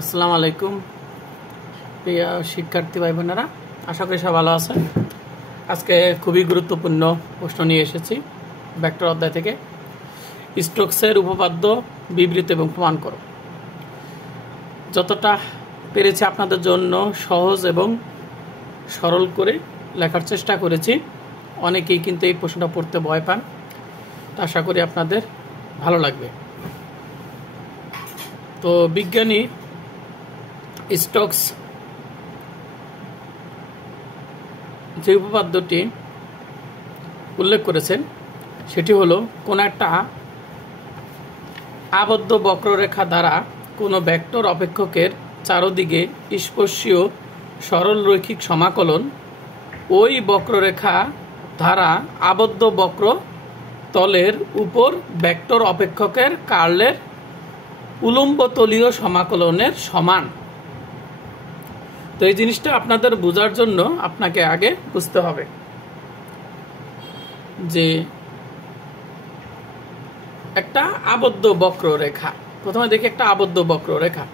আসসালামু আলাইকুম প্রিয় শিক্ষার্থী ভাই বোনেরা, আশা করি সব ভালো আছেন। আজকে খুবই গুরুত্বপূর্ণ প্রশ্ন নিয়ে এসেছি ভেক্টর অধ্যায় থেকে। স্টোকসের উপপাদ্য বিবৃত এবং প্রমাণ করো। যতটা পেরেছি আপনাদের জন্য সহজ এবং সরল করে লেখার চেষ্টা করেছি। অনেকেই কিন্তু এই প্রশ্নটা পড়তে ভয় পান, আশা করি আপনাদের ভালো লাগবে। তো বিজ্ঞানী স্টোকস যে উপপাদ্যটি উল্লেখ করেছেন সেটি হলো, কোনো একটা আবদ্ধ বক্ররেখা দ্বারা কোনো ভেক্টর অপেক্ষকের চারদিকে স্পর্শীয় সরল রৈখিক সমাকলন ওই বক্ররেখা দ্বারা আবদ্ধ বক্র তলের উপর ভেক্টর অপেক্ষকের কার্লের উলম্ব তলীয় সমাকলনের সমান। তো এই জিনিসটা আপনাদের বোঝার জন্য আপনাকে আগে বুঝতে হবে যে একটা আবদ্ধ বক্ররেখা, প্রথমে দেখি একটা আবদ্ধ বক্ররেখা।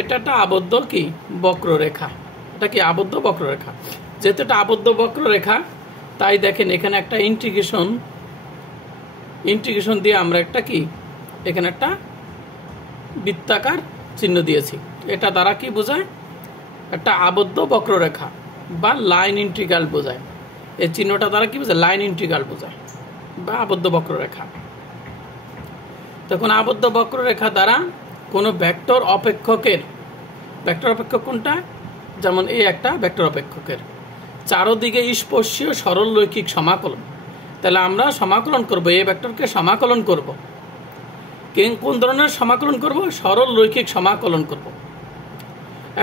এটা একটা আবদ্ধ কি বক্ররেখা, এটা কি আবদ্ধ বক্ররেখা। যেহেতু এটা আবদ্ধ বক্ররেখা, তাই দেখেন এখানে একটা ইন্টিগ্রেশন দিয়ে আমরা একটা কি এখানে একটা বৃত্তাকার চিহ্ন দিয়েছি। এটা দ্বারা কি বোঝায়? একটা আবদ্ধ বক্ররেখা বা লাইন ইন্টিগ্রাল বোঝায়। এই চিহ্নটা দ্বারা কি বোঝায়? লাইন ইন্টিগ্রাল বোঝায় বা আবদ্ধ বক্ররেখা। তখন আবদ্ধ বক্ররেখা দ্বারা কোনো ভেক্টর অপেক্ষকের, ভেক্টর অপেক্ষক কোনটা? যেমন এই একটা ভেক্টর অপেক্ষকের চারদিকে স্পর্শীয় সরল রৈখিক সমাকলন। তাহলে আমরা সমাকলন করব, এই ভেক্টরকে সমাকলন করব। কোন ধরনের সমাকলন করব? সরল রৈখিক সমাকলন করব।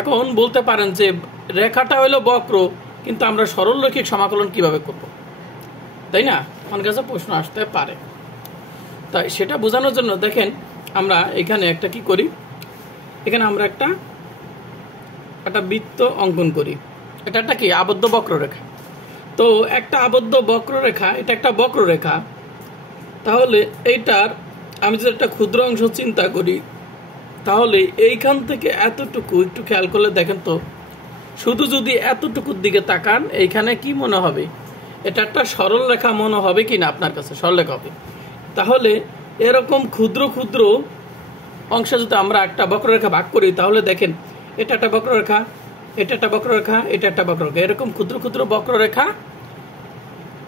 এখন বলতে পারেন যে রেখাটা হলো বক্র, কিন্তু আমরা সরল রৈখিক সমাকলন কিভাবে করব, তাই না? আমার কাছে প্রশ্ন আসতে পারে। তাই সেটা বোঝানোর জন্য দেখেন আমরা এখানে একটা কি করি, এখানে আমরা একটা বৃত্ত অঙ্কন করি। এটা একটা কি আবদ্ধ বক্ররেখা। তো একটা আবদ্ধ বক্ররেখা, এটা একটা বক্ররেখা। তাহলে এইটার আমি যদি একটা ক্ষুদ্র অংশ চিন্তা করি, তাহলে এইখান থেকে এতটুকু একটু খেয়াল করলে দেখেন তো, শুধু যদি এতটুকুর দিকে তাকান, এইখানে কি মনে হবে? এটা একটা সরল রেখা মনে হবে কি না আপনার কাছে? সরল রেখা হবে। তাহলে এরকম ক্ষুদ্র ক্ষুদ্র অংশে যদি আমরা একটা বক্ররেখা ভাগ করি, তাহলে দেখেন এটা একটা বক্ররেখা, এটা একটা বক্ররেখা, এটা একটা বক্ররেখা। এরকম ক্ষুদ্র ক্ষুদ্র বক্ররেখা,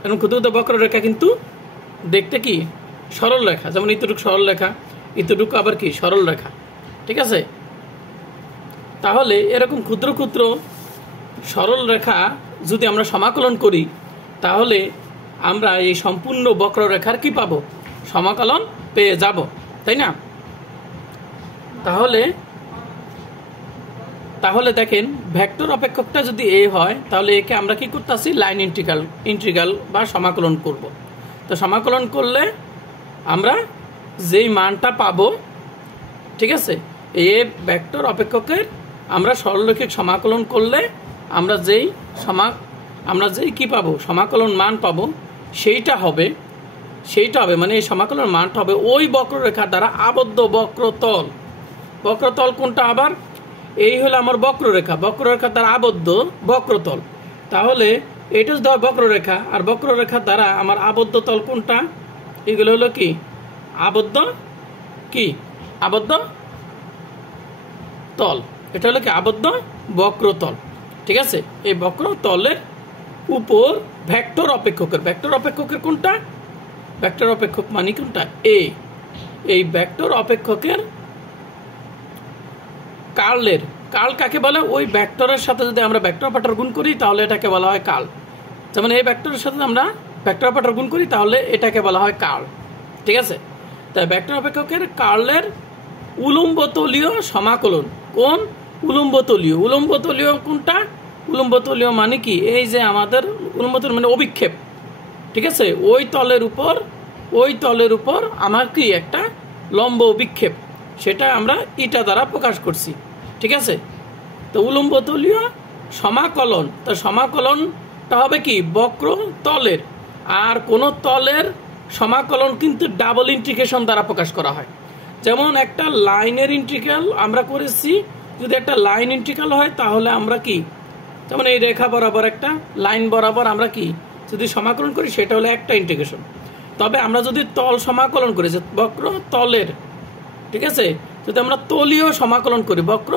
এরকম ক্ষুদ্র ক্ষুদ্র বক্ররেখা কিন্তু দেখতে কি সরল রেখা। যেমন এতটুকু সরল রেখা, এতটুকু আবার কি সরল রেখা, ঠিক আছে? তাহলে এরকম ক্ষুদ্র ক্ষুদ্র সরল রেখা যদি আমরা সমাকলন করি, তাহলে আমরা এই সম্পূর্ণ বক্ররেখার কি পাবো? সমাকলন পেয়ে যাব, তাই না? তাহলে দেখেন ভেক্টর অপেক্ষকটা যদি এ হয়, তাহলে একে আমরা কি করতেছি? লাইন ইন্টিগ্রাল বা সমাকলন করব। তো সমাকলন করলে আমরা যেই মানটা পাবো, ঠিক আছে, এ ভেক্টর অপেক্ষকের আমরা সরলরৈখিক সমাকলন করলে আমরা যেই কি পাবো? সমাকলন মান পাবো, সেইটা হবে মানে এই সমাকলন মানটা হবে ওই বক্ররেখা দ্বারা আবদ্ধ বক্রতল। বক্রতল কোনটা আবার? এই হলো আমার বক্ররেখা, বক্ররেখা দ্বারা আবদ্ধ বক্রতল। তাহলে এটা যদি বক্ররেখা, আর বক্ররেখা দ্বারা আমার আবদ্ধ তল কোনটা? এগুলো হলো কি আবদ্ধ তল। এটা হলো কি আবদ্ধ বক্রতল, ঠিক আছে? এই বক্রতলের উপর ভেক্টর অপেক্ষকের কোনটা? ভেক্টর অপেক্ষক মানে কোনটা? এই ভেক্টর অপেক্ষকের কার্ল কাকে বলে? ওই ভেক্টরের সাথে যদি আমরা ভেক্টর অপারেটর গুণ করি, তাহলে এটাকে বলা হয় কার্ল। যেমন এই ভেক্টরের সাথে আমরা ভেক্টর অপারেটর গুণ করি, তাহলে এটাকে বলা হয় কার্ল, ঠিক আছে? তাই ভেক্টর অপেক্ষকের কার্লের উলম্ব তলীয় সমাকলন। কোন উলম্ব তলীয় কোনটা? উলম্ব তলীয় মানে কি? এই যে আমাদের উলম্ব তলীয় মানে অভিক্ষেপ, ঠিক আছে? ওই তলের উপর আমার কি একটা লম্ব অভিক্ষেপ, সেটা আমরা ইটা দ্বারা প্রকাশ করছি, ঠিক আছে? তো উলম্ব তলীয় সমাকলন, তো সমাকলনটা হবে কি বক্র তলের। আর কোন তলের সমাকলন কিন্তু ডাবল ইন্টিগ্রেশন দ্বারা প্রকাশ করা হয়। যেমন একটা লাইনের ইন্টিগ্রাল আমরা করেছি, যদি একটা লাইন ইন্টিগ্রাল হয় তাহলে আমরা কি, যেমন এই রেখা বরাবর একটা লাইন বরাবর আমরা কি যদি সমাকলন করি সেটা হলো একটা ইন্টিগ্রেশন। তবে আমরা যদি তল সমাকলন করি, যে বক্র তলের, ঠিক আছে, যদি আমরা তলীয় সমাকলন করি, বক্র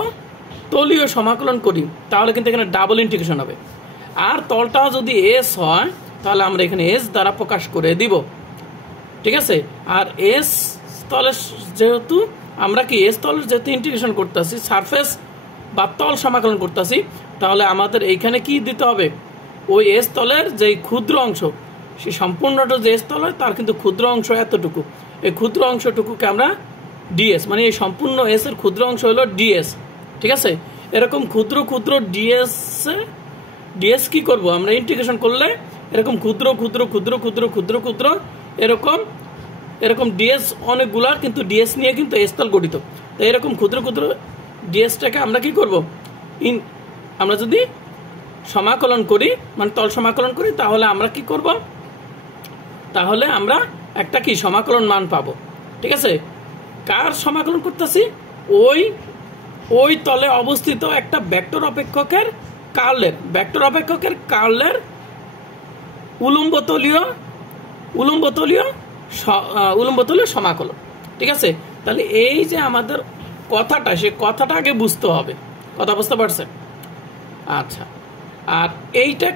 তলীয় সমাকলন করি, তাহলে কিন্তু এখানে ডাবল ইন্টিগ্রেশন হবে। আর তলটা যদি এস হয় তাহলে আমরা এখানে এস দ্বারা প্রকাশ করে দিব, ঠিক আছে। আর এস তলের যেহেতু আমরা কি এস তলের যেহেতু ইন্টিগ্রেশন করতেছি, সারফেস বা তল সমাকলন করতেছি, তাহলে আমাদের এইখানে কি দিতে হবে, ওই এস তলের যে ক্ষুদ্র অংশ, সেই সম্পূর্ণটা যে এস তল হয় তার কিন্তু ক্ষুদ্র অংশ এতটুকু, এই ক্ষুদ্র অংশটুকুকে আমরা ডিএস, মানে এই সম্পূর্ণ এস এর ক্ষুদ্র অংশ হলো ডিএস, ঠিক আছে। এরকম ক্ষুদ্র ক্ষুদ্র ডিএস কি করব আমরা ইন্টিগ্রেশন করলে, এরকম ক্ষুদ্র ক্ষুদ্র ক্ষুদ্র ক্ষুদ্র ক্ষুদ্র ক্ষুদ্র এরকম ডিএস অনেকগুলা, কিন্তু ডিএস নিয়ে কিন্তু এস তল গঠিত। তো এরকম ক্ষুদ্র ক্ষুদ্র ডিএসটাকে আমরা কি করব, আমরা যদি সমাকলন করি, মানে তল সমাকলন করি, তাহলে আমরা কি করব, তাহলে আমরা একটা কি সমাকলন মান পাবো, ঠিক আছে। কার সমাকলন করতেছি, ওই তলে অবস্থিত একটা ভেক্টর অপেক্ষকের কার্লের উলম্ব তলীয় সমাকলন, ঠিক আছে। তাহলে এই যে আমাদের কথাটা, সে কথাটা আগে বুঝতে হবে, কথা বুঝতে পারছেন? আচ্ছা, আর এইটা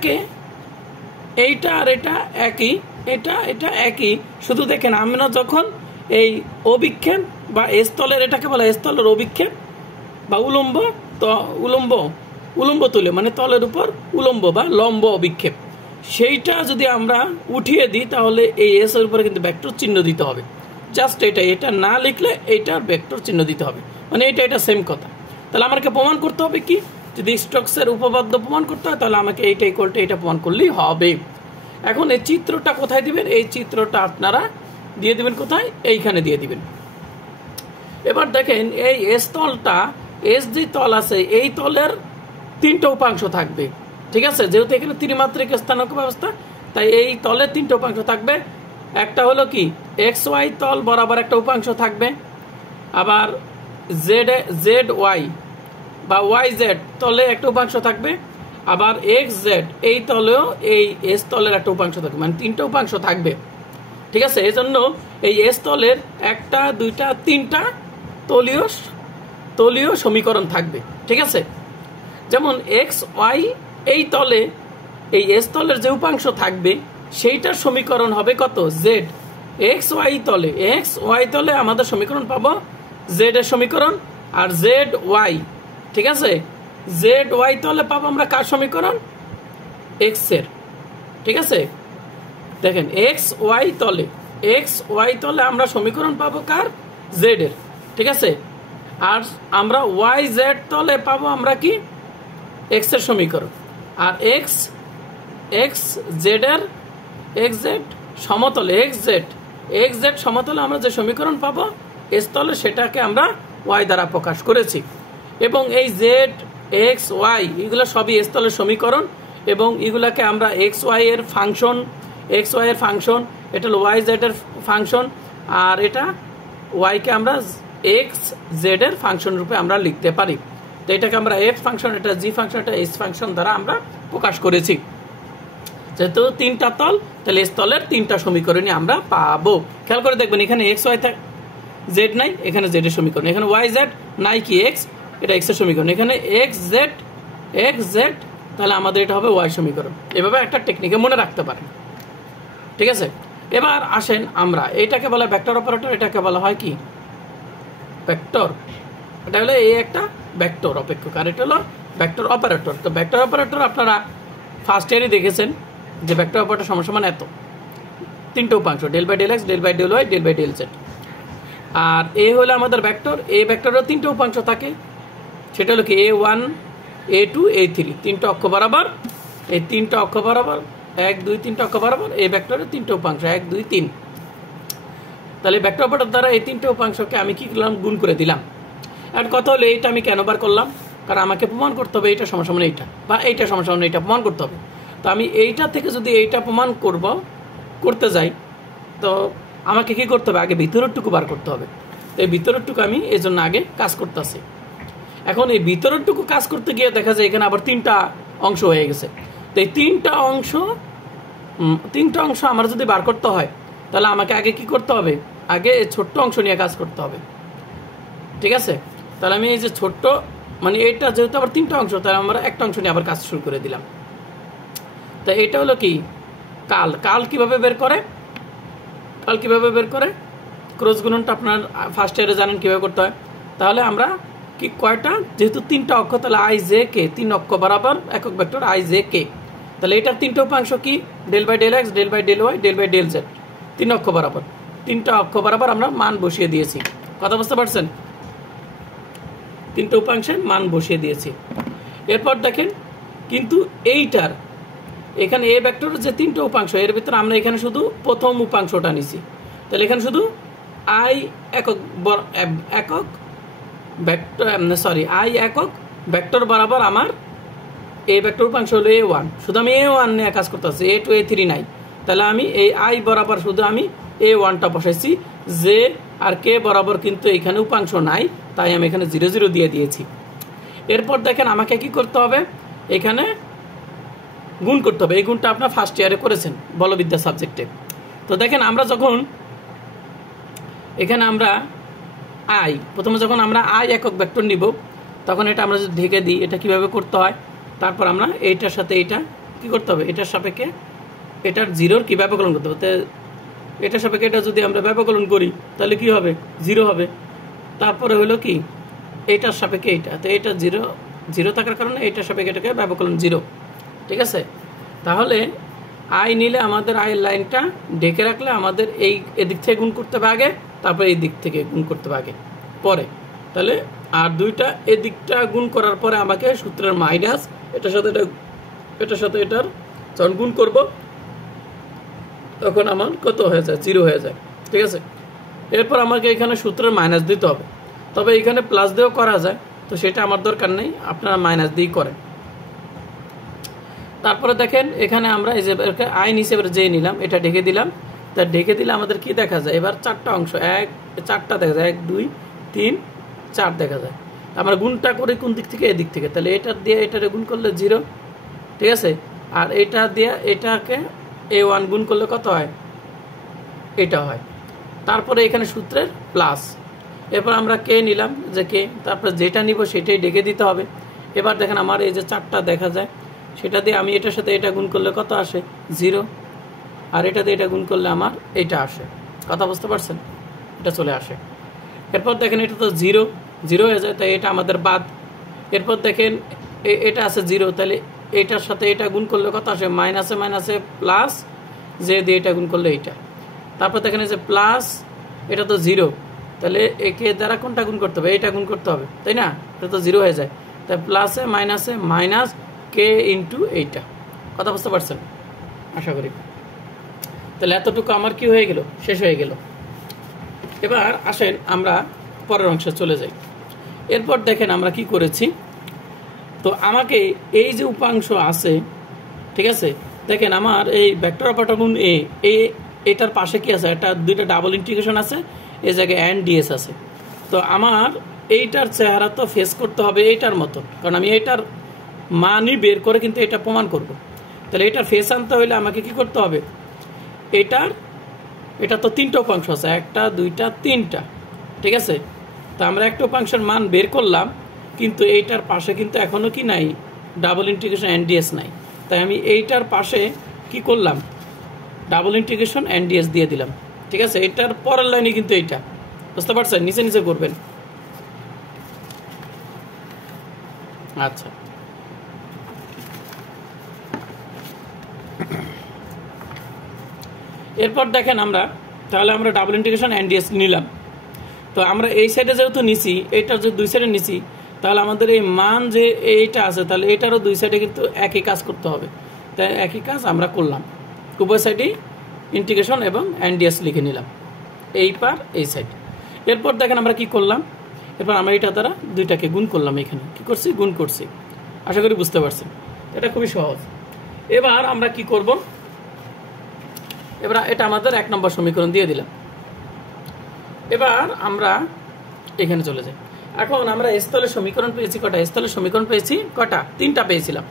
আর এটা একই, শুধু দেখেন আমরা যখন এই অভিক্ষেপ বা স্থলের, এটাকে বলা স্থলের অভিক্ষেপ বা উলম্ব তলীয়, মানে তলের উপর উলম্ব বা লম্ব অভিক্ষেপ, সেইটা যদি আমরা উঠিয়ে দিই তাহলে এই এস এর উপরে কিন্তু ভেক্টর চিহ্ন দিতে হবে। জাস্ট এটা না লিখলে এইটার ভেক্টর চিহ্ন দিতে হবে, মানে এটা সেম কথা। তাহলে আমাকে প্রমাণ করতে হবে কি, যদি স্টোকসের উপপাদ্য প্রমাণ করতে হয় তাহলে আমাকে এইটা ইকুয়াল টু এটা প্রমাণ করলেই হবে। এখন এই চিত্রটা কোথায় দিবেন, এই চিত্রটা আপনারা দিয়ে দিবেন কোথায়, এইখানে দিয়ে দিবেন। এবার দেখেন এই এস তলটা, এস যে তল আছে এই তলের তিনটা উপাংশ থাকবে, ঠিক আছে। যেহেতু এখানে ত্রিমাত্রিক স্থানাঙ্ক ব্যবস্থা, তাই এই তলের তিনটা উপাংশ থাকবে। একটা হলো কি এক্স ওয়াই তল বরাবর একটা উপাংশ থাকবে, আবার জেড ওয়াই বা ওয়াই জেড তলে একটা উপাংশ থাকবে, আবার এক্স জেড এই তলেও এই এস তলের একটা উপাংশ থাকবে, মানে তিনটা উপাংশ থাকবে, ঠিক আছে। এই জন্য এই এস তলের একটা দুইটা তিনটা তলীয় সমীকরণ থাকবে, ঠিক আছে। যেমন এক্স ওয়াই এই তলে এই এস তলের যে উপাংশ থাকবে সেইটার সমীকরণ হবে কত, জেড। এক্স ওয়াই তলে আমাদের সমীকরণ পাবো জেড এর সমীকরণ, আর জেড ওয়াই, ঠিক আছে, জেড ওয়াই তলে পাবো আমরা কার সমীকরণ, এক্স এর, ঠিক আছে। দেখেন এক্স ওয়াই তলে আমরা সমীকরণ পাবো কার, জেড এর, ঠিক আছে। আর আমরা ওয়াই জেড তলে পাবো আমরা কি, এক্স এর সমীকরণ। আর এক্স জেড সমতলে আমরা যে সমীকরণ পাবো এস তলে, সেটাকে আমরা ওয়াই দ্বারা প্রকাশ করেছি। এবং এই জেড এক্স ওয়াই এগুলো সবই এস তলের সমীকরণ, এবং এগুলাকে আমরা এক্স ওয়াই এর ফাংশন, এটা হলো ওয়াই জেড এর ফাংশন, আর এটা ওয়াইকে আমরা এক্স জেড এর ফাংশন রূপে আমরা লিখতে পারি। তো এটাকে আমরা এফ ফাংশন, এটা জি ফাংশন, এটা এস ফাংশন দ্বারা আমরা প্রকাশ করেছি। যেহেতু তিনটা তল, তাহলে এস তলের তিনটা সমীকরণই আমরা পাবো। খেয়াল করে দেখবেন এখানে এক্স ওয়াই জেড নাই, এখানে জেড এর সমীকরণ, এখানে ওয়াই জেড নাই, কি এক্স, এটা এক্স এর সমীকরণ, এখানে এক্স জেড, তাহলে আমাদের এটা হবে ওয়াই সমীকরণ। এভাবে একটা টেকনিকে মনে রাখতে পারেন, ঠিক আছে। এবার আসেন আমরা, এটাকে বলা ভেক্টর অপারেটর, এটাকে বলা হয় কি ভেক্টর, এটা হলো এই একটা ভেক্টর অপেক্ষক, আর এটা হলো ভেক্টর অপারেটর। তো ভেক্টর অপারেটর আপনারা ফার্স্ট ইয়ারই দেখেছেন যে ভেক্টর অপারেটর সমান এত তিনটা উপাংশ, del by del X, del by del Y, del by del Z. আর এ হলো আমাদের ভেক্টর, এই ভেক্টরের তিনটা উপাংশ থাকে, সেটা হলো কি A1 A2 A3, তিনটা অক্ষ বরাবর, এই তিনটা অক্ষ বরাবর 1 2 3 অক্ষ বরাবর এই ভেক্টরের তিনটা উপাংশ 1 2 3। তাহলে ভেক্টর অপারেটর দ্বারা এই তিনটা উপাংশকে আমি কি করলাম, গুণ করে দিলাম। আর কথা হলো এইটা আমি কেন বার করলাম, কারণ আমাকে প্রমাণ করতে হবে এইটা সমান এইটা, বা এইটা সমান এইটা প্রমাণ করতে হবে। তো আমি এইটা থেকে যদি এইটা প্রমাণ করতে যাই, তো আমাকে কি করতে হবে, আগে ভিতরেরটুকু বার করতে হবে। তো এই ভিতরেরটুকু আমি এই জন্য আগে কাজ করতেছি। এখন এই ভিতরেরটুকু কাজ করতে গিয়ে দেখা যায় এখানে আবার 3টা অংশ হয়ে গেছে। তো এই 3টা অংশ আমার যদি বার করতে হয় তাহলে আমাকে আগে কি করতে হবে, আগে ছোট্ট অংশ নিয়ে কাজ করতে হবে। ঠিক আছে, তাহলে আমি এই যে ছোট্ট মানে এটা যেহেতু আবার 3টা অংশ, তাহলে আমরা একটা অংশ নিয়ে আবার কাজ শুরু করে দিলাম। তো এটা হলো কি কাল কিভাবে বের করে, ক্রস গুণনটা আপনার ফার্স্ট ইয়ারে জানেন কিভাবে করতে হয়। তাহলে আমরা কি কয়টা, যেহেতু 3টা অক্ষ, তাহলে আই জে কে 3 অক্ষ বরাবর একক ভেক্টর আই জে কে। তাহলে এটার 3টা উপাংশ কি, del by del X, del by del Y, del by del Z. 3 অক্ষ বরাবর, 3টা অক্ষ বরাবর আমরা মান বসিয়ে দিয়েছি। কথা বুঝতে পারছেন? 3টা উপাংশের মান বসিয়ে দিয়েছি। এরপর দেখেন কিন্তু এইটার এখানে এ ভেক্টরের যে 3টা উপাংশ, এর ভিতরে আমরা এখানে শুধু প্রথম উপাংশটা নিছি। তাহলে এখানে শুধু আই একক ভেক্টর আই একক ভেক্টর বরাবর আমার এই ভেক্টর উপাংশ হলো a1, শুধু আমি a1 নিয়ে কাজ করতেছি, a2 a3 নাই। তাহলে আমি এই আই বরাবর শুধু আমি a1টা বসাইছি, জে আর কে বরাবর কিন্তু এখানে উপাংশ নাই, তাই আমি এখানে 0 0 দিয়ে দিয়েছি। এরপর দেখেন আমাকে কি করতে হবে, এখানে গুণ করতে হবে। এই গুণটা আপনার ফার্স্ট ইয়ারে করেছেন বলবিদ্যা সাবজেক্টে। তো দেখেন আমরা যখন এখানে আমরা প্রথমে যখন আমরা আই একক ভেক্টর নিব, তখন এটা আমরা যদি ঢেকে দিই, এটা কিভাবে করতে হয়, তারপর আমরা এইটার সাথে এইটা কি করতে হবে, এটার সাপেক্ষে এটার জিরোর কি ব্যবকলন করতে হবে। এটার সাপেক্ষে এটা যদি আমরা ব্যবকলন করি তাহলে কি হবে, 0 হবে। তারপরে হলো কি এটার সাপেক্ষে এইটা, তো এটা 0 থাকার কারণে এটার সাপেক্ষে এটাকে ব্যবকলন 0। ঠিক আছে, তাহলে আই নিলে আমাদের আয়ের লাইনটা ঢেকে রাখলে আমাদের এদিক থেকে গুণ করতে হবে আগে, তারপরে এই দিক থেকে গুণ করতে হবে আগে পরে। তাহলে আর দুইটা এদিকটা গুণ করার পরে আমাকে সূত্রের মাইনাস এটার সাথে এটার যখন গুণ করব তখন আমার কত হয়ে যায়, 0 হয়ে যায়। ঠিক আছে, এরপর আমাকে এখানে সূত্রের মাইনাস দিতে হবে। তবে এখানে প্লাস দিয়েও করা যায়, তো সেটা আমার দরকার নেই, আপনারা মাইনাস দিয়েই করেন। তারপরে দেখেন এখানে আমরা এই যে আই হিসেবে যে নিলাম, এটা ঢেকে দিলাম। তা ঢেকে দিলে আমাদের কি দেখা যায়, এবার 4টা অংশ, 4টা দেখা যায়, 1 2 3 4 দেখা যায়। আমরা গুণটা করি কোন দিক থেকে, এদিক থেকে। তাহলে এটা দিয়ে এটারে গুণ করলে 0। ঠিক আছে, আর এটা দিয়ে এটাকে a1 গুণ করলে কত হয়, এটা হয়। তারপরে এখানে সূত্রের প্লাস, এরপর আমরা কে নিলাম যে কে, তারপরে যেটা নিব সেটাই ঢেকে দিতে হবে। এবার দেখেন আমার এই যে 4টা দেখা যায়, সেটা দিয়ে আমি এটার সাথে এটা গুণ করলে কত আসে, 0। আর এটা দিয়ে এটা গুণ করলে আমার এটা আসে। কথা বুঝতে পারছেন, এটা চলে আসে। এরপর দেখেন এটা তো 0 হয়ে যায়, তাই এটা আমাদের বাদ। এরপর দেখেন এটা আছে 0, তাহলে এটার সাথে এটা গুণ করলে কত আসে, মাইনাসে প্লাস, যে দিয়ে এটা গুণ করলে এইটা। তারপর দেখেন এই যে প্লাস, এটা তো 0, তাহলে একে দ্বারা কোনটা গুণ করতে হবে, এটা গুণ করতে হবে, তাই না? এটা তো 0 হয়ে যায়, তাই প্লাসে মাইনাস কে ইন্টু এইটা। কথা বুঝতে পারছেন আশা করি। তাহলে এতটুকু আমার কি হয়ে গেল, শেষ হয়ে গেল। এবার আসেন আমরা পরের অংশে চলে যাই। এরপর দেখেন আমরা কি করেছি, তো আমাকে এই যে উপাংশ আছে, ঠিক আছে, দেখেন আমার এই ভেক্টর অপারেটর গুণ এটার পাশে কি আছে, একটা দুইটা ডাবল ইন্টিগ্রেশন আছে, এই জায়গায় এন ডিএস আছে। তো আমার এইটার চেহারা তো ফেস করতে হবে এইটার মতো, কারণ আমি এইটার মানই বের করে কিন্তু এটা প্রমাণ করব। তাহলে এটার ফেস আনতে হইলে আমাকে কি করতে হবে, এটা তো 3টা উপাংশ আছে, 1 2 3টা। ঠিক আছে, তা আমরা একটা উপাংশের মান বের করলাম, কিন্তু এইটার পাশে কিন্তু এখনো কি নাই, ডাবল ইন্টিগ্রেশন এনডিএস নাই। তাই আমি এইটার পাশে কি করলাম, ডাবল ইন্টিগ্রেশন এনডিএস দিয়ে দিলাম। ঠিক আছে, এটার পরের লাইনে কিন্তু এইটা, বুঝতে পারছেন, নিচে করবেন। আচ্ছা, এরপর দেখেন তাহলে আমরা ডাবল ইন্টিগ্রেশন এনডিএস নিলাম। তো আমরা এই সাইডে যেহেতু নিছি, এইটার যে দুই সাইডে নিছি, তাহলে আমাদের এই মান যে এইটা আছে, তাহলে এটারও দুই সাইডে কিন্তু একই কাজ করতে হবে। তাই একই কাজ আমরা করলাম, উভয় সাইডেই ইন্টিগ্রেশন এবং এনডিএস লিখে নিলাম, এই পার এই সাইড। এরপর দেখেন আমরা কি করলাম, এরপর আমরা এটা দ্বারা দুইটাকে গুণ করলাম, এখানে কি করছি, গুণ করছি। আশা করি বুঝতে পারছেন, এটা খুবই সহজ। এবার আমরা কি করব, এবার এটা আমাদের 1 নম্বর সমীকরণ দিয়ে দিলাম। এবার আমরা এখানে চলে যায়। এখন আমরা স্থলের সমীকরণ পেয়েছি কটা? স্থলের সমীকরণ পেয়েছি কটা? 3টা পেয়েছিলাম।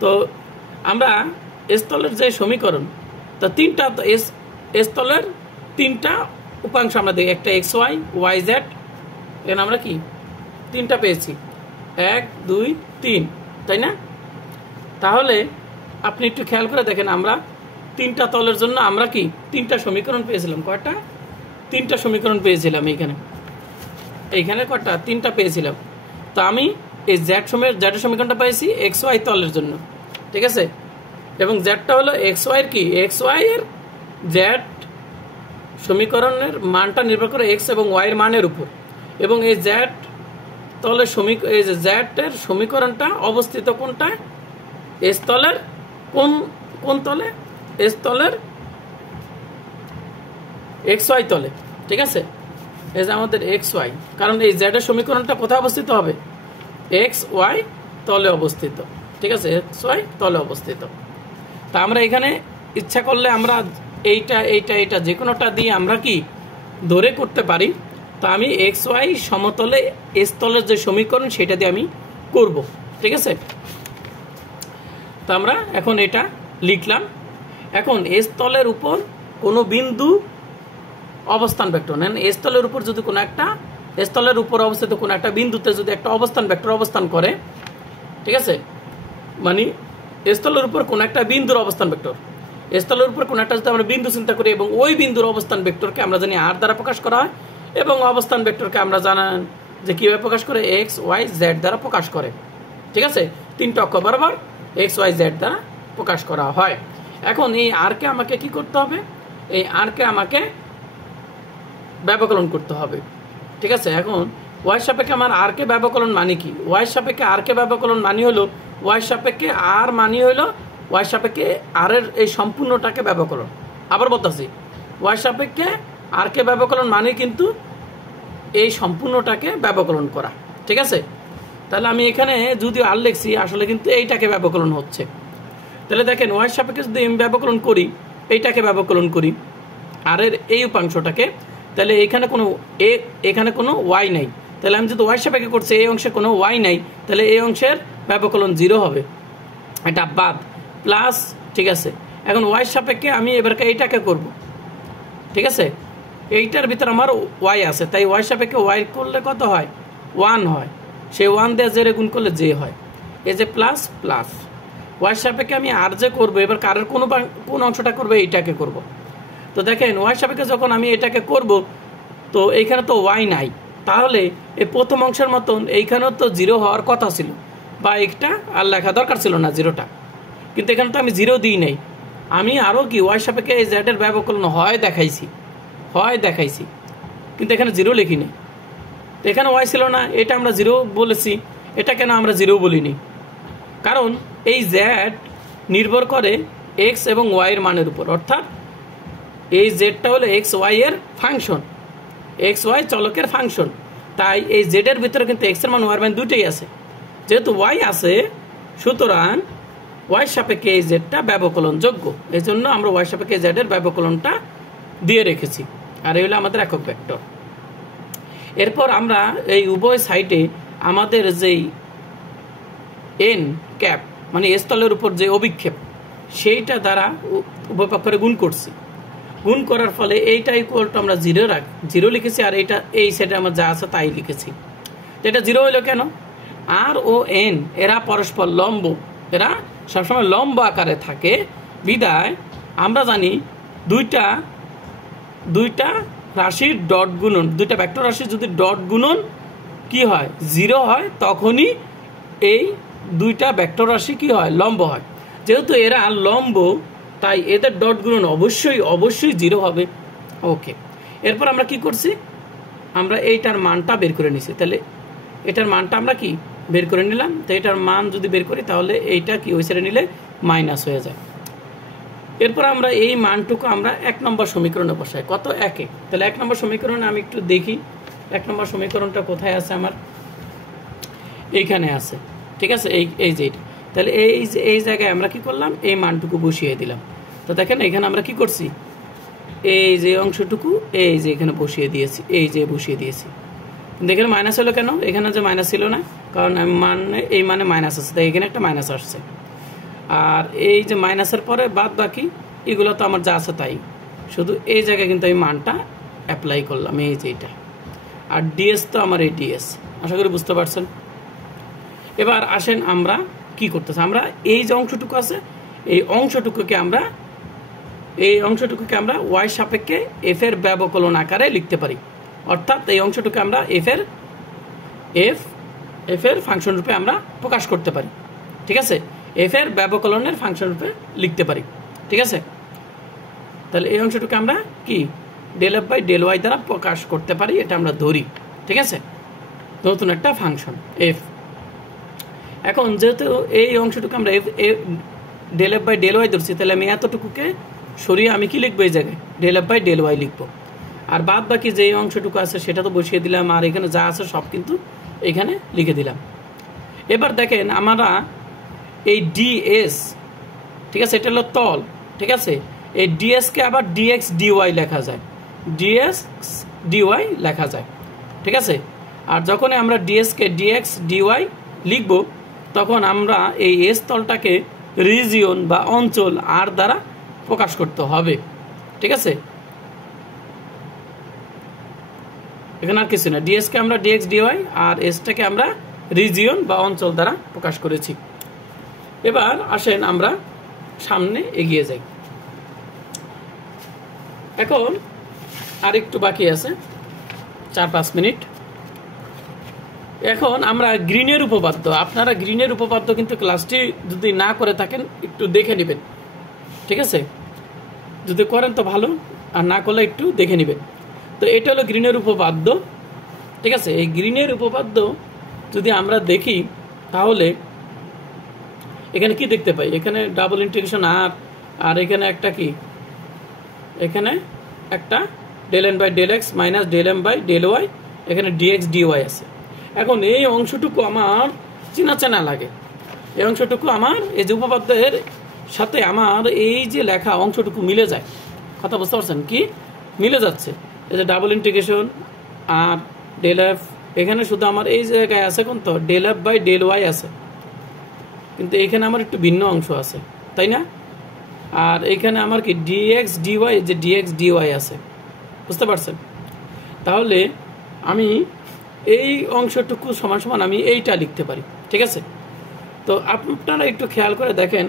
তো আমরা স্থলের যে সমীকরণ, তো 3টা স্থলের 3টা উপাংশ আমরা দেখি, একটা এক্স ওয়াই, ওয়াই জেড, এখানে আমরা কি 3টা পেয়েছি, 1 2 3, তাই না? তাহলে আপনি একটু খেয়াল করে দেখেন, আমরা 3টা তলের জন্য আমরা কি 3টা সমীকরণ পেয়েছিলাম। কয়টা? 3টা সমীকরণ পেয়েছিলাম। এইখানে কটা? 3টা পেয়েছিলাম। তো আমি এই জেড সমীকরণটা পেয়েছি এক্স ওয়াই তলের জন্য, ঠিক আছে? এবং জেডটা হলো এক্স ওয়াই এর কি, এক্স ওয়াই এর জেড সমীকরণের মানটা নির্ভর করে এক্স এবং ওয়াই এর মানের উপর। এবং এই জেড তলের এই যে জেড এর সমীকরণটা অবস্থিত কোনটায়? স্থলের কোন তলে? স্থলের এক্স ওয়াই তলে, ঠিক আছে? এই যে আমাদের এক্স ওয়াই, কারণ এই জেড এর সমীকরণটা কোথায় অবস্থিত হবে? এক্স ওয়াই তলে অবস্থিত, ঠিক আছে? এক্স ওয়াই তলে অবস্থিত। তা আমরা এখানে ইচ্ছা করলে আমরা এইটা যে কোনোটা দিয়ে আমরা কি ধরে করতে পারি। তো আমি এক্স ওয়াই সমতলে স্থলের যে সমীকরণ সেটা দিয়ে আমি করব, ঠিক আছে? তো আমরা এখন এটা লিখলাম। এখন স্থলের উপর কোনো বিন্দু অবস্থান ভেক্টর নেন, স্থলের উপর যদি কোনো একটা স্থলের উপর অবস্থিত কোনো একটা বিন্দুতে যদি একটা অবস্থান ভেক্টর অবস্থান করে, ঠিক আছে? মানে স্থলের উপর কোনো একটা বিন্দুর অবস্থান ভেক্টর, স্থলের উপর কোনো একটা যদি আমরা বিন্দু চিন্তা করি এবং ওই বিন্দুর অবস্থান ভেক্টরকে আমরা জানি আর দ্বারা প্রকাশ করা হয়, এবং অবস্থান ভেক্টরকে আমরা জানেন যে কিভাবে প্রকাশ করে, এক্স ওয়াই জেড দ্বারা প্রকাশ করে, ঠিক আছে? 3টা অক্ষ বরাবর এক্স ওয়াই জেড দ্বারা প্রকাশ করা হয়। এখন এই আরকে আমাকে কি করতে হবে? এই আরকে আমাকে ব্যবকলন করতে হবে, ঠিক আছে? এখন ওয়াই সাপেক্ষে আমার আরকে ব্যবকলন মানে কি? ওয়াই সাপেক্ষে আরকে ব্যবকলন মানে হলো ওয়াই সাপেক্ষে আর মানে হলো ওয়াই সাপেক্ষে আর এর এই সম্পূর্ণটাকে ব্যবকলন। আবার বলতেছি, ওয়াই সাপেক্ষে আরকে ব্যবকলন মানে কিন্তু এই সম্পূর্ণটাকে ব্যবকলন করা, ঠিক আছে? তাহলে আমি এখানে যদি আর লিখছি, আসলে কিন্তু এইটাকে ব্যবকলন হচ্ছে। তাহলে দেখেন, ওয়াই সাপেক্ষে যদি আমি ব্যবকলন করি, এইটাকে ব্যবকলন করি আর এর এই উপাংশটাকে, তাহলে এখানে কোনো ওয়াই নাই। তাহলে আমি যদি ওয়াই সাপেক্ষে করছি, এই অংশে কোনো ওয়াই নাই, তাহলে এই অংশের ব্যবকলন 0 হবে, এটা বাদ, প্লাস, ঠিক আছে? এখন ওয়াই সাপেক্ষে আমি এবারকে এইটাকে করব, ঠিক আছে? এইটার ভিতর আমার ওয়াই আছে, তাই ওয়াই সাপেক্ষে ওয়াই করলে কত হয়? 1 হয়। সেই 1 দিয়ে জেরে গুণ করলে যে হয়, এই যে প্লাস প্লাস। ওয়াই সাপেক্ষে আমি আর যে করবো, এবার কারের কোন অংশটা করবো? এইটাকে করব। তো দেখেন, ওয়াই সাপেক্ষে যখন আমি এটাকে করব, তো এইখানে তো ওয়াই নাই, তাহলে এই প্রথম অংশের মতন এইখানেও তো 0 হওয়ার কথা ছিল, বা একটা আর লেখা দরকার ছিল না 0টা, কিন্তু এখানে তো আমি 0 দিই নাই। আমি আরও কি ওয়াই সাপেক্ষে এই জেডের ব্যবকলন হয় দেখাইছি, কিন্তু এখানে 0 লিখি নেই। তো এখানে ওয়াই ছিল না, এটা আমরা 0 বলেছি। এটা কেন আমরা 0 বলিনি? কারণ এই জেড নির্ভর করে এক্স এবং ওয়াই এর মানের উপর, অর্থাৎ এই জেডটা হলো এক্স ওয়াই এর ফাংশন, এক্স ওয়াই চলকের ফাংশন। তাই এই জেডের ভিতরে কিন্তু এক্স এর মান ওয়াই এর মান দুটোই আছে। যেহেতু ওয়াই আছে, সুতরাং ওয়াই সাপেক্ষে এই জেডটা ব্যবকলন যোগ্য, এই জন্য আমরা ওয়াই সাপেক্ষে জেডের ব্যবকলনটা দিয়ে রেখেছি। আর এই হলো আমাদের একক ভেক্টর। এরপর আমরা এই উভয় সাইডে আমাদের যেই এন ক্যাপ মানে স্থলের উপর যে অভিক্ষেপ, সেইটা দ্বারা উভয় পক্ষে গুণ করছি। গুণ করার ফলে এইটা ইকুয়াল টু আমরা 0 লিখেছি, আর এইটা এই সাইডে আমার যা আছে তাই লিখেছি। তো এটা 0 হইলো কেন? আর ও এন এরা পরস্পর লম্ব, এরা সবসময় লম্ব আকারে থাকে, বিদায় আমরা জানি দুইটা রাশির ডট গুণন, দুইটা ভেক্টর রাশির যদি ডট গুণন কি হয়? 0 হয়, তখনই এই দুইটা ভেক্টর রাশি কি হয়? লম্ব হয়। যেহেতু এরা লম্ব, তাই এদের ডট গুণন অবশ্যই 0 হবে। ওকে, এরপর আমরা কি করছি? আমরা এইটার মানটা বের করে নিছি। তাহলে এটার মানটা আমরা কি বের করে নিলাম। তো এটার মান যদি বের করি, তাহলে এইটা কি ওই সাইডে নিলে মাইনাস হয়ে যায়। এরপর আমরা এই মানটুকু আমরা 1 নম্বর সমীকরণে বসাই। কত? 1-এ। তাহলে 1 নম্বর সমীকরণে আমি একটু দেখি 1 নম্বর সমীকরণটা কোথায় আছে আমার? এইখানে আছে, ঠিক আছে? এই যে এইটা। তাহলে এই জায়গায় আমরা কি করলাম? এই মানটুকু বসিয়ে দিলাম। তো দেখেন, এখানে আমরা কি করছি? এই যে অংশটুকু এই যে এখানে বসিয়ে দিয়েছি, এই যে বসিয়ে দিয়েছি। এখানে মাইনাস হলো কেন? এখানে যে মাইনাস ছিল না, কারণ মানে এই মানে মাইনাস আছে, তাই এখানে একটা মাইনাস আসছে। আর এই যে মাইনাসের পরে বাদ বাকি এগুলো তো আমার যা আছে তাই, শুধু এই জায়গায় কিন্তু আমি মানটা অ্যাপ্লাই করলাম, এই যে এইটা। আর ডিএস তো আমার এই ডিএস, আশা করি বুঝতে পারছেন। এবার আসেন আমরা কি করতেছি, আমরা এই যে অংশটুকু আছে এই অংশটুকুকে আমরা ওয়াই সাপেক্ষে এফ এর ব্যবকলন আকারে লিখতে পারি। অর্থাৎ এই অংশটুকু আমরা এফ এর ফাংশন রূপে আমরা প্রকাশ করতে পারি। ঠিক আছে, এফ এর ব্যবকলনের ফাংশন রূপে লিখতে পারি। ঠিক আছে, তাহলে এই অংশটুকু আমরা কি del F by del Y দ্বারা প্রকাশ করতে পারি, এটা আমরা ধরি। ঠিক আছে, নতুন একটা ফাংশন এফ। এখন যেহেতু এই অংশটুকু আমরা del F by del Y ধরছি, তাহলে আমি এতটুকুকে সরিয়ে আমি কি লিখবো, এই জায়গায় del F by del Y লিখবো। আর বাদ বাকি যে অংশটুকু আছে সেটা তো বসিয়ে দিলাম, আর এখানে যা আছে সব কিন্তু এখানে লিখে দিলাম। এবার দেখেন আমরা এই ডিএস, ঠিক আছে, এটা হলো তল। ঠিক আছে, এই ডিএসকে আবার ডিএক্স ডিওয়াই লেখা যায়, ডিএক্স ডিওয়াই লেখা যায়। ঠিক আছে, আর যখন আমরা ডিএসকে ডিএক্স ডিওয়াই লিখব, তখন আমরা এই এস তলটাকে রিজিয়ন বা অঞ্চল আর দ্বারা প্রকাশ করতে হবে। ঠিক আছে, এখানে আর কিছু না, ডিএসকে আমরা ডিএক্স ডিওয়াই আর এসটাকে আমরা রিজিয়ন বা অঞ্চল দ্বারা প্রকাশ করেছি। এবার আসেন আমরা সামনে এগিয়ে যাই। এখন আর একটু বাকি আছে, 4-5 মিনিট। এখন আমরা গ্রিনের উপপাদ্য, আপনারা গ্রিনের উপপাদ্য কিন্তু ক্লাসটি যদি না করে থাকেন একটু দেখে নেবেন। ঠিক আছে, যদি করেন তো ভালো, আর না করলে একটু দেখে নেবেন। তো এটা হলো গ্রিনের উপপাদ্য। ঠিক আছে, এই গ্রিনের উপপাদ্য যদি আমরা দেখি তাহলে এখানে কি দেখতে পাই, এখানে ডাবল ইন্টিগ্রেশন আর এখানে একটা কি, এখানে একটা del N by del X minus del M by del Y, এখানে ডিএক্স ডিওয়াই আছে। এখন এই অংশটুকু আমার চেনা চেনা লাগে, এই অংশটুকু আমার এই যে উপপাদ্যের সাথে আমার এই যে লেখা অংশটুকু মিলে যায়। কথা বুঝতে পারছেন কি, মিলে যাচ্ছে। এই যে ডাবল ইন্টিগ্রেশন আর ডেল এফ, এখানে শুধু আমার এই জায়গায় আছে কোন তো del F by del Y আছে, কিন্তু এখানে আমার একটু ভিন্ন অংশ আছে, তাই না? আর এখানে আমার কি ডিএক্স ডিওয়াই, যে ডিএক্স ডিওয়াই আছে, বুঝতে পারছেন? তাহলে আমি এই অংশটুকু সমান সমান আমি এইটা লিখতে পারি। ঠিক আছে, তো আপনারা একটু খেয়াল করে দেখেন,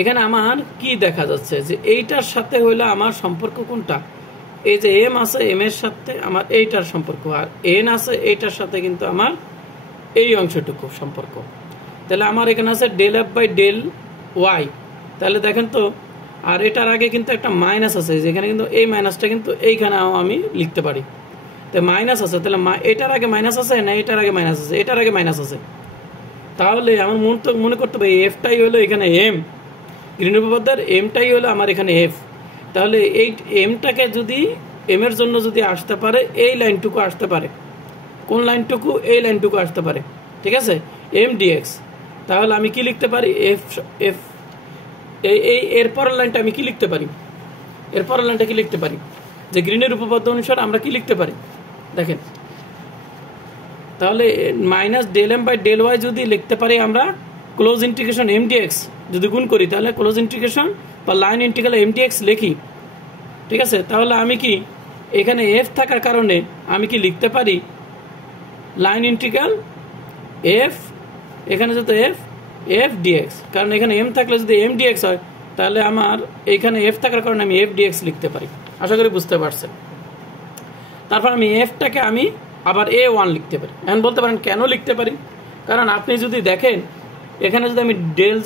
এখানে আমার কি দেখা যাচ্ছে যে এইটার সাথে হইলে আমার সম্পর্ক কোনটা, এই যে এম আছে, এম এর সাথে আমার এইটার সম্পর্ক, আর এন আছে এইটার সাথে কিন্তু আমার এই অংশটুকু সম্পর্ক। তাহলে আমার এখানে আছে del F by del Y, তাহলে দেখেন তো, আর এটার আগে কিন্তু একটা মাইনাস আছে, যেখানে কিন্তু এই মাইনাসটা কিন্তু এইখানে আমি লিখতে পারি। তো মাইনাস আছে, তাহলে এটার আগে মাইনাস আছে না এটার আগে মাইনাস আছে, এটার আগে মাইনাস আছে। তাহলে আমার মনে করতে হবে এফটাই হলো এখানে এম, গ্রিন উপপাদ্যের এমটাই হলো আমার এখানে এফ। তাহলে এই এমটাকে যদি এম এর জন্য যদি আসতে পারে, এই লাইনটুকু আসতে পারে, কোন লাইনটুকু, এই লাইনটুকু আসতে পারে। ঠিক আছে, এম ডিএক্স, তাহলে আমি কি লিখতে পারি, এফ এফ এই এরপরের লাইনটা আমি কি লিখতে পারি, এরপরের লাইনটা কি লিখতে পারি, যে গ্রিনের উপপাদ্য অনুসারে আমরা কি লিখতে পারি দেখেন। তাহলে minus del M by del Y যদি লিখতে পারি আমরা ক্লোজ ইন্টিগ্রেশন এম ডিএক্স যদি গুণ করি, তাহলে ক্লোজ ইন্টিগ্রেশন বা লাইন ইন্টিগ্রাল এম ডিএক্স লিখি। ঠিক আছে, তাহলে আমি কি এখানে এফ থাকার কারণে আমি কি লিখতে পারি লাইন ইন্টিগ্রাল এফ, এখানে যদি এফ ডিএক্স, কারণ এখানে এম থাকলে যদি এম ডিএক্স হয়, তাহলে আমার এখানে এফ থাকার কারণে আমি এফ ডিএক্স লিখতে পারি। আশা করি বুঝতে পারছেন। তারপর আমি এফটাকে আমি আবার A1 লিখতে পারি। এখন বলতে পারেন কেন লিখতে পারি, কারণ আপনি যদি দেখেন এখানে যদি আমি ডেল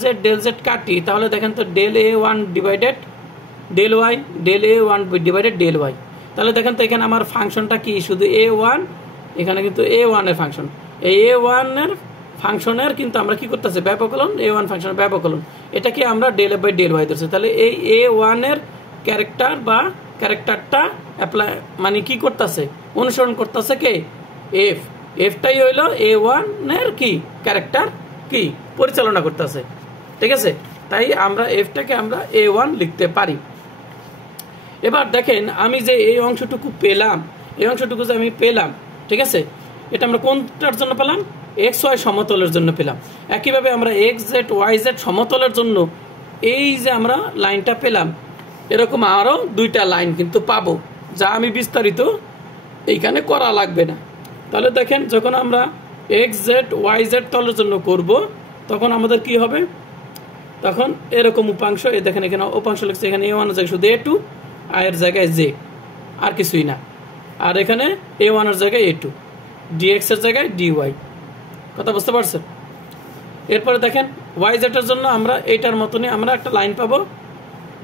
জেড কাটি, তাহলে দেখেন তো del A1 divided del Y, del A1 divided del Y, তাহলে দেখেন তো এখানে আমার ফাংশনটা কি, শুধু A1, এখানে কিন্তু A1 এর ফাংশন, এই A1 এর ফাংশনের কিন্তু আমরা কি করতেছি ব্যাপকলন, A1 ফাংশনের ব্যাপকলন, এটা কি আমরা del F by del Y ধরছি। তাহলে এই A1 এর ক্যারেক্টার বা ক্যারেক্টারটা অ্যাপ্লাই মানে কি করতেছে, অনুসরণ করতেছে কে, এফ, এফটাই হইল A1 এর কি ক্যারেক্টার কি পরিচালনা করতেছে। ঠিক আছে, তাই আমরা এফটাকে আমরা A1 লিখতে পারি। এবার দেখেন আমি যে এই অংশটুকু পেলাম, এই অংশটুকু যে আমি পেলাম, ঠিক আছে, এটা আমরা কোনটার জন্য পেলাম? এক্স ওয়াই সমতলের জন্য পেলাম। একইভাবে আমরা এক্স জেড ওয়াই জেড সমতলের জন্য এই যে আমরা লাইনটা পেলাম, এরকম আরও দুইটা লাইন কিন্তু পাবো, যা আমি বিস্তারিত এইখানে করা লাগবে না। তাহলে দেখেন, যখন আমরা এক্স জেড ওয়াই জেড তলের জন্য করব, তখন আমাদের কি হবে? তখন এরকম উপাংশ, এই দেখেন এখানে উপাংশ লিখছে, এখানে এ ওয়ানের জায়গায় শুধু A2, আয়ের জায়গায় জে, আর কিছুই না। আর এখানে এ ওয়ানের জায়গায় A2, ডিএক্স এর জায়গায় ডিওয়াই। কথা বুঝতে পারছেন? এরপরে দেখেন ওয়াই জেডের জন্য আমরা এইটার মতনই আমরা একটা লাইন পাবো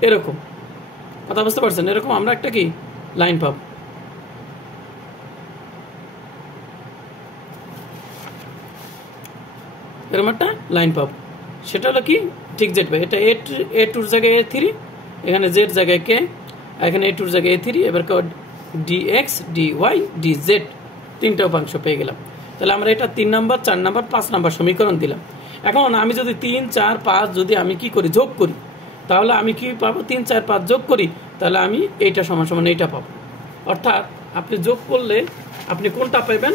এরকম। কথা বুঝতে পারছেন? এরকম আমরা একটা কি লাইন পাবো। এরকম একটা লাইন পাবো, সেটা হলো কি? ঠিক জেড বাই, এটা A2 জায়গায় A3, এখানে জেড জায়গায় কে, এখানে A2 জায়গায় A3, এবার ডিএক্স ডিওয়াই ডিজেড, তিনটা উপাংশ পেয়ে গেলাম। তাহলে আমরা এটা 3 নম্বর 4 নম্বর 5 নম্বর সমীকরণ দিলাম। এখন আমি যদি 3 4 5 যদি আমি কি করি, যোগ করি, তাহলে আমি কি পাবো? 3 4 5 যোগ করি, তাহলে আমি এইটা সমান সমান এইটা পাবো। অর্থাৎ আপনি যোগ করলে আপনি কোনটা পাবেন?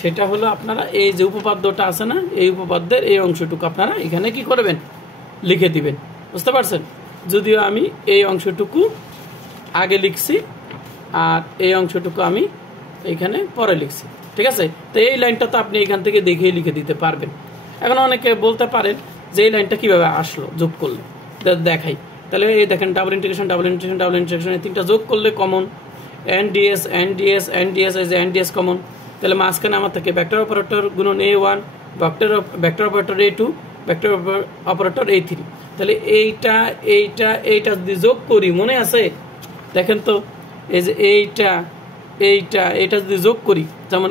সেটা হলো আপনারা এই যে উপপাদ্যটা আছে না, এই উপপাদ্যের এই অংশটুকু আপনারা এখানে কি করবেন? লিখে দিবেন। বুঝতে পারছেন? যদিও আমি এই অংশটুকু আগে লিখছি আর এই অংশটুকু আমি এইখানে পরে লিখছি, ঠিক আছে? তো এই লাইনটা তো আপনি এখান থেকে দেখেই লিখে দিতে পারবেন। এখন অনেকে বলতে পারেন যে এই লাইনটা কিভাবে আসলো যোগ করলে, দেখাই। তাহলে এই দেখেন, double integration double integration double integration, এই তিনটা যোগ করলে কমন এনডিএস এনডিএস এনডিএস, এই যে এনডিএস কমন। তাহলে মাঝখানে আমার থাকে ভেক্টর অপারেটর গুণন A1, vector operator A2, vector operator A3। তাহলে এইটা এইটা এইটা যদি যোগ করি, মনে আছে? দেখেন তো, এই যে এইটা এইটা এইটা যদি যোগ করি, যেমন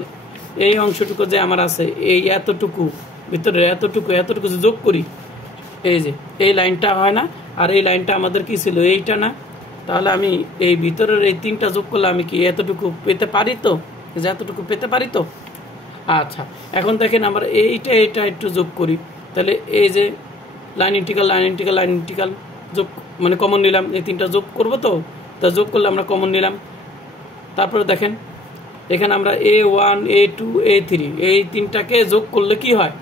এই অংশটুকু যে আমার আছে, এই এতটুকু ভিতরে এতটুকু এতটুকু যদি যোগ করি, এই যে এই লাইনটা হয় না, আর এই লাইনটা আমাদের কি ছিল? এইটা না? তাহলে আমি এই ভিতরের এই তিনটা যোগ করলে আমি কি এতটুকু পেতে পারি? তো যে এতটুকু পেতে পারি তো। আচ্ছা, এখন দেখেন আমরা এইটা এইটা একটু যোগ করি, তাহলে এই যে line integral line integral line integral যোগ, মানে কমন নিলাম, এই তিনটা যোগ করবো তো, তা যোগ করলে আমরা কমন নিলাম। তারপরে দেখেন এখানে আমরা A1 A2 A3 এই তিনটাকে যোগ করলে কি হয়?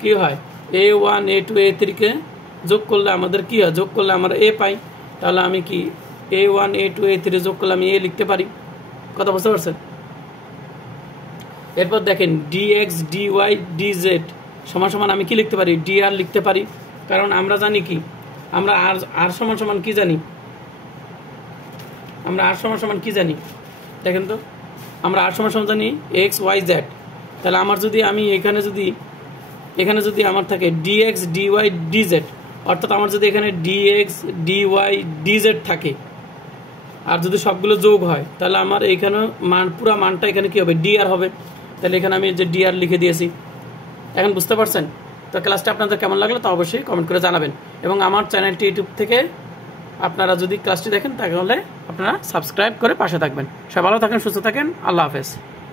কি হয়? A1 A2 A3 কে যোগ করলে আমাদের কি হয়? যোগ করলে আমরা A পাই। তাহলে আমি কি A1 A2 A3 যোগ করলে আমি A লিখতে পারি। কথা বুঝতে পারছেন? এরপর দেখেন ডিএক্স ডিওয়াই ডিজেড সমান সমান আমি কি লিখতে পারি? ডিআর লিখতে পারি। কারণ আমরা জানি কি, আমরা আর সমান সমান কি জানি? আমরা আর সমান সমান কি জানি? দেখেন তো, আমরা আর সমান সমান জানি এক্স ওয়াই জেড। তাহলে আমার যদি আমি এখানে যদি আমার থাকে ডিএক্স ডিওয়াই ডিজেড, অর্থাৎ আমার যদি এখানে ডিএক্স ডিওয়াই ডিজেড থাকে, আর যদি সবগুলো যোগ হয়, তাহলে আমার এইখানে পুরো মানটা এখানে কি হবে? ডিআর হবে। তাহলে এখানে আমি যে ডিআর লিখে দিয়েছি। এখন বুঝতে পারছেন? তো ক্লাসটা আপনাদের কেমন লাগলো তা অবশ্যই কমেন্ট করে জানাবেন, এবং আমার চ্যানেলটি ইউটিউব থেকে আপনারা যদি ক্লাসটি দেখেন তাহলে আপনারা সাবস্ক্রাইব করে পাশে থাকবেন। সবাই ভালো থাকেন, সুস্থ থাকেন, আল্লাহ হাফেজ।